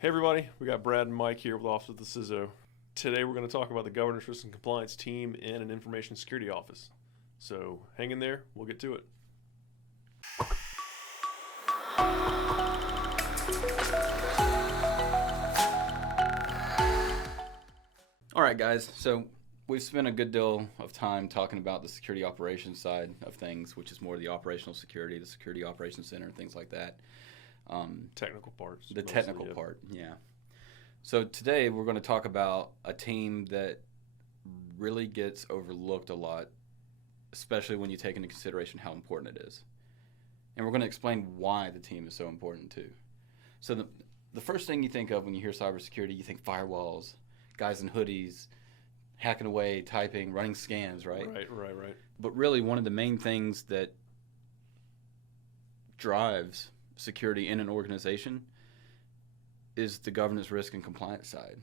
Hey everybody, we got Brad and Mike here with Office of The CISO. Today we're going to talk about the Governance, Risk, and Compliance team in an information security office. So hang in there, we'll get to it. All right, guys, so we've spent a good deal of time talking about the security operations side of things, which is more the operational security, the security operations center, things like that. Technical parts. The technical part, yeah. So today we're going to talk about a team that really gets overlooked a lot, especially when you take into consideration how important it is. And we're going to explain why the team is so important too. So the first thing you think of when you hear cybersecurity, you think firewalls, guys in hoodies, hacking away, typing, running scans, right? Right. But really one of the main things that drives security in an organization is the governance, risk, and compliance side.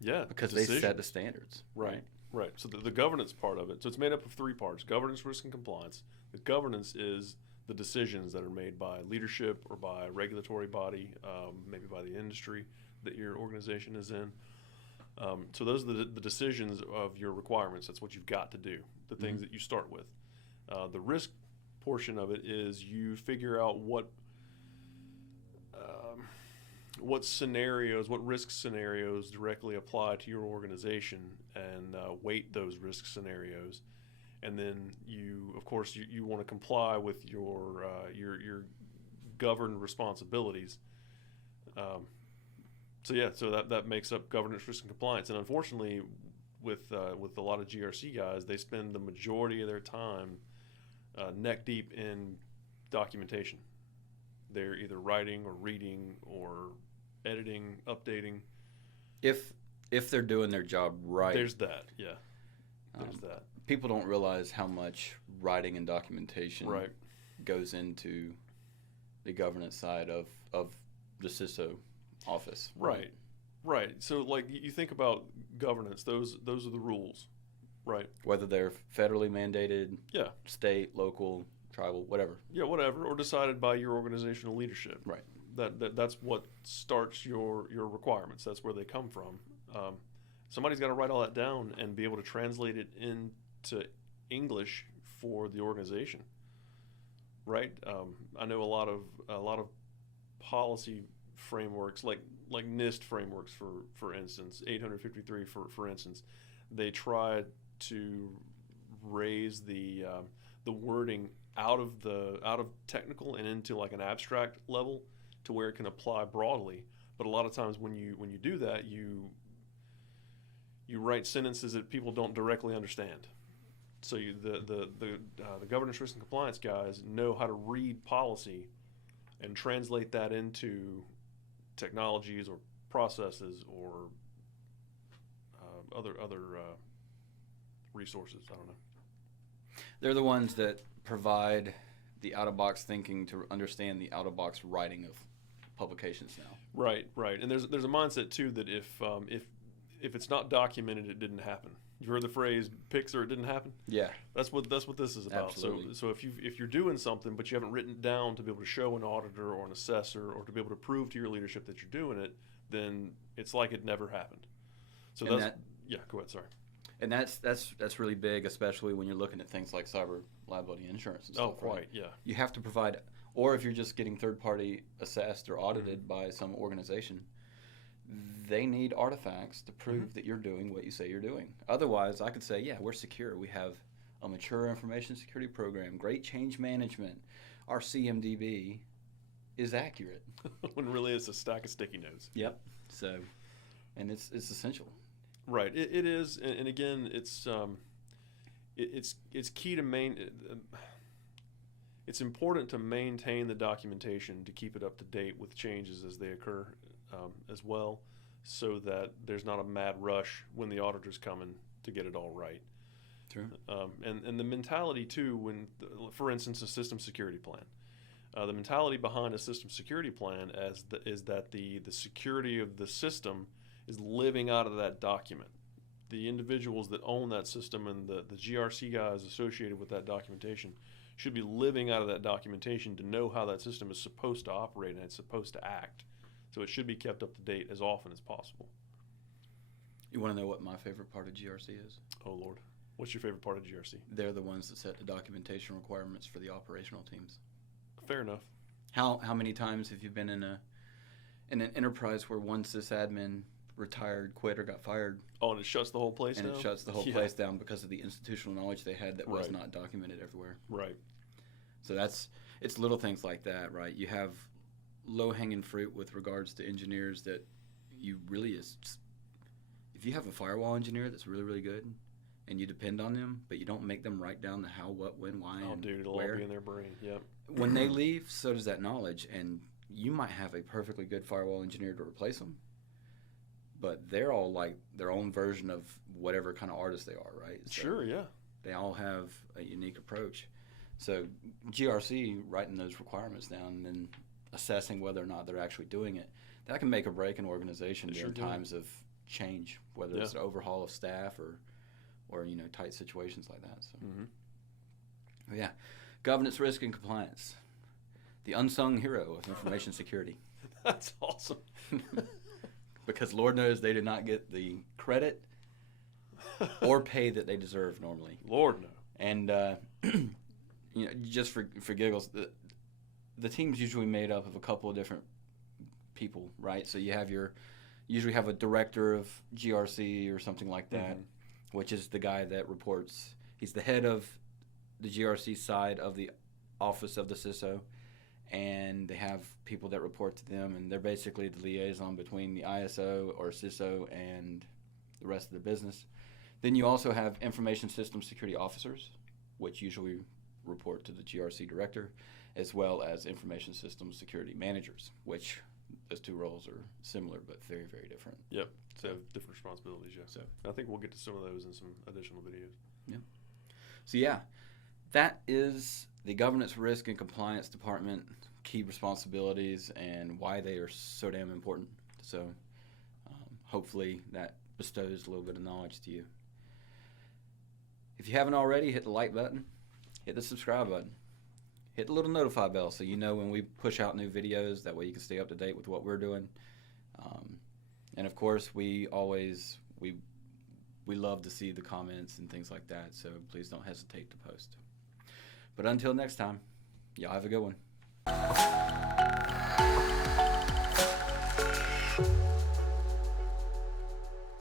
Yeah. Because they set the standards. Right. So the governance part of it, so it's made up of three parts: governance, risk, and compliance. The governance is the decisions that are made by leadership or by a regulatory body, maybe by the industry that your organization is in. So those are the decisions of your requirements. That's what you've got to do, the things that you start with. The risk portion of it is you figure out what risk scenarios directly apply to your organization and weight those risk scenarios. And then you want to comply with your governed responsibilities. So that makes up governance, risk, and compliance. And unfortunately, with a lot of GRC guys, they spend the majority of their time neck deep in documentation. They're either writing or reading or editing, updating. If they're doing their job right. There's that, yeah. There's that. People don't realize how much writing and documentation goes into the governance side of the CISO office. Right. So like you think about governance, those are the rules, right? Whether they're federally mandated, state, local, tribal, whatever. Yeah, whatever, or decided by your organizational leadership. Right. That's what starts your requirements. That's where they come from. Somebody's got to write all that down and be able to translate it into English for the organization, right? I know a lot of policy frameworks like NIST frameworks for instance, 853 for instance. They try to raise the wording out of technical and into like an abstract level to where it can apply broadly. But a lot of times when you do that, you write sentences that people don't directly understand. So the governance, risk, and compliance guys know how to read policy and translate that into technologies or processes or other resources. I don't know. They're the ones that provide the out-of-box thinking to understand the out-of-box writing of publications now. Right. And there's a mindset too that if it's not documented, it didn't happen. You heard the phrase "pics or it didn't happen"? Yeah. That's what this is about. Absolutely. So if you're doing something but you haven't written it down to be able to show an auditor or an assessor or to be able to prove to your leadership that you're doing it, then it's like it never happened. So go ahead. Sorry. And that's really big, especially when you're looking at things like cyber liability insurance and stuff. Oh, quite, yeah. You have to provide, or if you're just getting third-party assessed or audited by some organization, they need artifacts to prove that you're doing what you say you're doing. Otherwise, I could say, yeah, we're secure. We have a mature information security program, great change management. Our CMDB is accurate. When really it's a stack of sticky notes. Yep. So, and it's essential. Right. It is, and again, it's key to it's important to maintain the documentation to keep it up to date with changes as they occur, as well, so that there's not a mad rush when the auditor's coming to get it all right. True. And the mentality too, for instance, a system security plan. The mentality behind a system security plan is that the security of the system is living out of that document. The individuals that own that system and the GRC guys associated with that documentation should be living out of that documentation to know how that system is supposed to operate and it's supposed to act. So it should be kept up to date as often as possible. You want to know what my favorite part of GRC is? Oh, Lord. What's your favorite part of GRC? They're the ones that set the documentation requirements for the operational teams. Fair enough. How many times have you been in an enterprise where one sysadmin retired, quit, or got fired? Oh, and it shuts the whole place down? And it shuts the whole place down because of the institutional knowledge they had that was Right. not documented everywhere. Right. So it's little things like that, right? You have low-hanging fruit with regards to engineers that you really if you have a firewall engineer that's really, really good and you depend on them, but you don't make them write down the how, what, when, why, Oh, and dude, it'll where. all be in their brain. Yep. When they leave, so does that knowledge, and you might have a perfectly good firewall engineer to replace them, but they're all like their own version of whatever kind of artist they are, right? So Sure, yeah. they all have a unique approach. So GRC writing those requirements down and then assessing whether or not they're actually doing it, that can make or break an organization It during sure do. times of change, whether it's an overhaul of staff or tight situations like that. So yeah, governance, risk, and compliance, the unsung hero of information security. That's awesome. Because Lord knows they did not get the credit or pay that they deserve normally. Lord, no. And just for giggles, the team's usually made up of a couple of different people, right? So you usually have a director of GRC or something like that, which is the guy that reports. He's the head of the GRC side of the Office of the CISO, and they have people that report to them, and they're basically the liaison between the ISO or CISO and the rest of the business. Then you also have information system security officers, which usually report to the GRC director, as well as information system security managers, which those two roles are similar but very, very different. Yep. So different responsibilities, yeah. So I think we'll get to some of those in some additional videos. yeah. So yeah, that is the governance, risk, and compliance department key responsibilities and why they are so damn important. So hopefully that bestows a little bit of knowledge to you. If you haven't already, hit the like button, hit the subscribe button, hit the little notify bell so you know when we push out new videos. That way you can stay up to date with what we're doing. And of course, we love to see the comments and things like that, so please don't hesitate to post. But until next time, y'all have a good one.